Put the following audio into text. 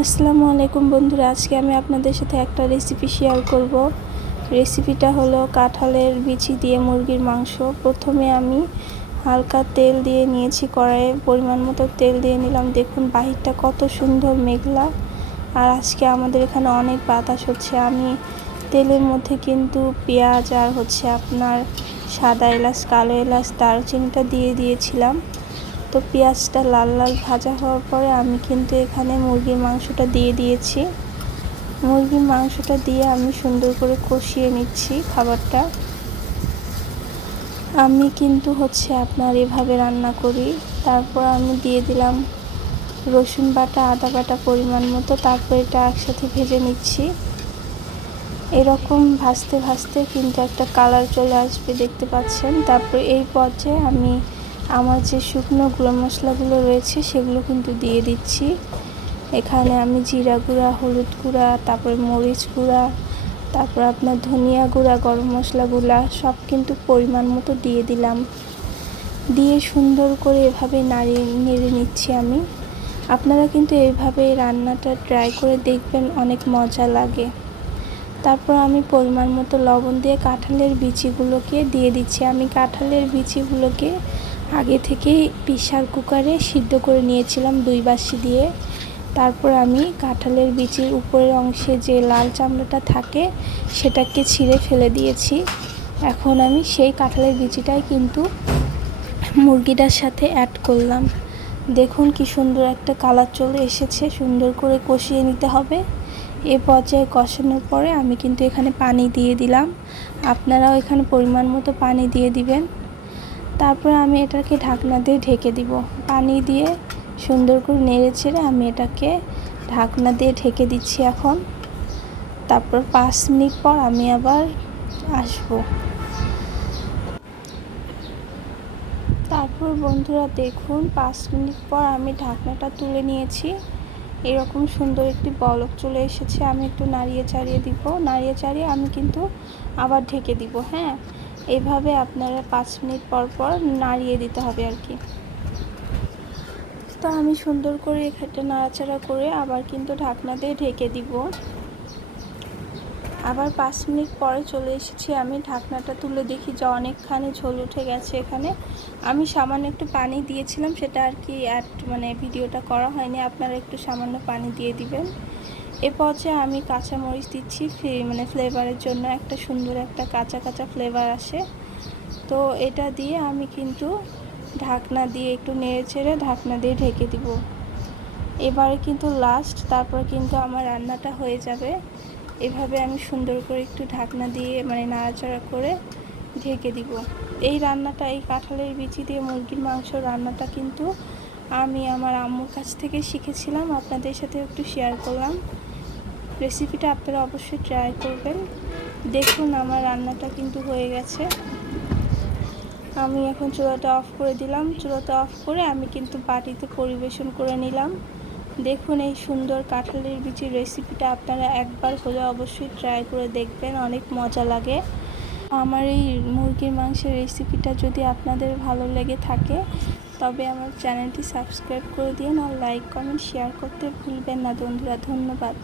আসসালামু আলাইকুম বন্ধুরা, আজকে আমি আপনাদের সাথে একটা রেসিপি শেয়ার করব। রেসিপিটা হলো কাঁঠালের বিচি দিয়ে মুরগির মাংস। প্রথমে আমি হালকা তেল দিয়ে নিয়েছি কড়াইয়ে, পরিমাণ মতো তেল দিয়ে নিলাম। দেখুন, বাহিরটা কত সুন্দর মেঘলা। আর আজকে আমাদের এখানে অনেক বাতাস হচ্ছে। আমি তেলের মধ্যে কিন্তু পেঁয়াজ আর হচ্ছে আপনার সাদা এলাচ, কালো এলাচ, দারচিনিটা দিয়ে দিয়েছিলাম। তো পেঁয়াজটা লাল লাল ভাজা হওয়ার পরে আমি কিন্তু এখানে মুরগির মাংসটা দিয়ে দিয়েছি। মুরগির মাংসটা দিয়ে আমি সুন্দর করে কষিয়ে নিচ্ছি খাবারটা। আমি কিন্তু হচ্ছে আপনার এভাবে রান্না করি। তারপর আমি দিয়ে দিলাম রসুন বাটা, আদা বাটা পরিমাণ মতো, তারপর এটা একসাথে ভেজে নিচ্ছি। এরকম ভাজতে ভাজতে কিন্তু একটা কালার চলে আসবে, দেখতে পাচ্ছেন। তারপর এই পর্যায়ে আমি আমার যে শুকনো গুঁড়ো মশলাগুলো রয়েছে সেগুলো কিন্তু দিয়ে দিচ্ছি। এখানে আমি জিরা গুঁড়া, হলুদ গুঁড়া, তারপরে মরিচ গুঁড়া, তারপর আপনার ধনিয়া গুঁড়া, গরম মশলা গুঁড়া সব কিন্তু পরিমাণ মতো দিয়ে দিলাম। দিয়ে সুন্দর করে এভাবে নাড়িয়ে, নেড়ে নিচ্ছি আমি। আপনারা কিন্তু এইভাবে রান্নাটা ট্রাই করে দেখবেন, অনেক মজা লাগে। তারপর আমি পরিমাণ মতো লবণ দিয়ে কাঁঠালের বিচিগুলোকে দিয়ে দিচ্ছি। আমি কাঁঠালের বিচিগুলোকে আগে থেকেই প্রেশার কুকারে সিদ্ধ করে নিয়েছিলাম দুই বাসি দিয়ে। তারপর আমি কাঁঠালের বিচির উপরের অংশে যে লাল চামড়াটা থাকে, সেটাকে ছিঁড়ে ফেলে দিয়েছি। এখন আমি সেই কাঁঠালের বিচিটাই কিন্তু মুরগিটার সাথে অ্যাড করলাম। দেখুন কি সুন্দর একটা কালার চলে এসেছে, সুন্দর করে কষিয়ে নিতে হবে। এ পর্যায়ে কষানোর পরে আমি কিন্তু এখানে পানি দিয়ে দিলাম। আপনারাও এখানে পরিমাণ মতো পানি দিয়ে দিবেন। তারপর আমি এটাকে ঢাকনা দিয়ে ঢেকে দিব। পানি দিয়ে সুন্দর করে নেড়ে ছেড়ে আমি এটাকে ঢাকনা দিয়ে ঢেকে দিচ্ছি এখন। তারপর পাঁচ মিনিট পর আমি আবার আসব। তারপর বন্ধুরা দেখুন, পাঁচ মিনিট পর আমি ঢাকনাটা তুলে নিয়েছি। এরকম সুন্দর একটি বলক চলে এসেছে, আমি একটু নাড়িয়ে চাড়িয়ে দিব। নাড়িয়ে চাড়িয়ে আমি কিন্তু আবার ঢেকে দিব হ্যাঁ? এভাবে আপনারা পাঁচ মিনিট পর পর নাড়িয়ে দিতে হবে আর কি। তো আমি সুন্দর করে এখানটা নাড়াচাড়া করে আবার কিন্তু ঢাকনা দিয়ে ঢেকে দিব। আবার পাঁচ মিনিট পরে চলে এসেছি আমি, ঢাকনাটা তুলে দেখি যে অনেকখানি ঝোল উঠে গেছে এখানে। আমি সামান্য একটু পানি দিয়েছিলাম, সেটা আর কি অ্যাড মানে ভিডিওটা করা হয়নি, আপনারা একটু সামান্য পানি দিয়ে দিবেন। এ পর্যায়ে আমি কাঁচা মরিচ দিচ্ছি মানে ফ্লেভারের জন্য একটা সুন্দর একটা কাঁচা কাঁচা ফ্লেভার আসে। তো এটা দিয়ে আমি কিন্তু ঢাকনা দিয়ে একটু নেড়ে ছেড়ে ঢাকনা দিয়ে ঢেকে দিব। এবারে কিন্তু লাস্ট তারপর কিন্তু আমার রান্নাটা হয়ে যাবে। এভাবে আমি সুন্দর করে একটু ঢাকনা দিয়ে মানে নাড়াচাড়া করে ঢেকে দিব। এই রান্নাটা, এই কাঁঠালের বিচি দিয়ে মুরগির মাংস রান্নাটা কিন্তু আমি আমার আম্মুর কাছ থেকে শিখেছিলাম। আপনাদের সাথে একটু শেয়ার করলাম। রেসিপিটা আপনারা অবশ্যই ট্রাই করবেন। দেখুন আমার রান্নাটা কিন্তু হয়ে গেছে। আমি এখন চুলাটা অফ করে দিলাম। চুলাটা অফ করে আমি কিন্তু বাটিতে পরিবেশন করে নিলাম। দেখুন এই সুন্দর কাঁঠালের বিচির রেসিপিটা আপনারা একবার হলে অবশ্যই ট্রাই করে দেখবেন, অনেক মজা লাগে। আমার এই মুরগির মাংসের রেসিপিটা যদি আপনাদের ভালো লেগে থাকে, তবে আমার চ্যানেলটি সাবস্ক্রাইব করে দিন আর লাইক কমেন্ট শেয়ার করতে ভুলবেন না বন্ধুরা, ধন্যবাদ।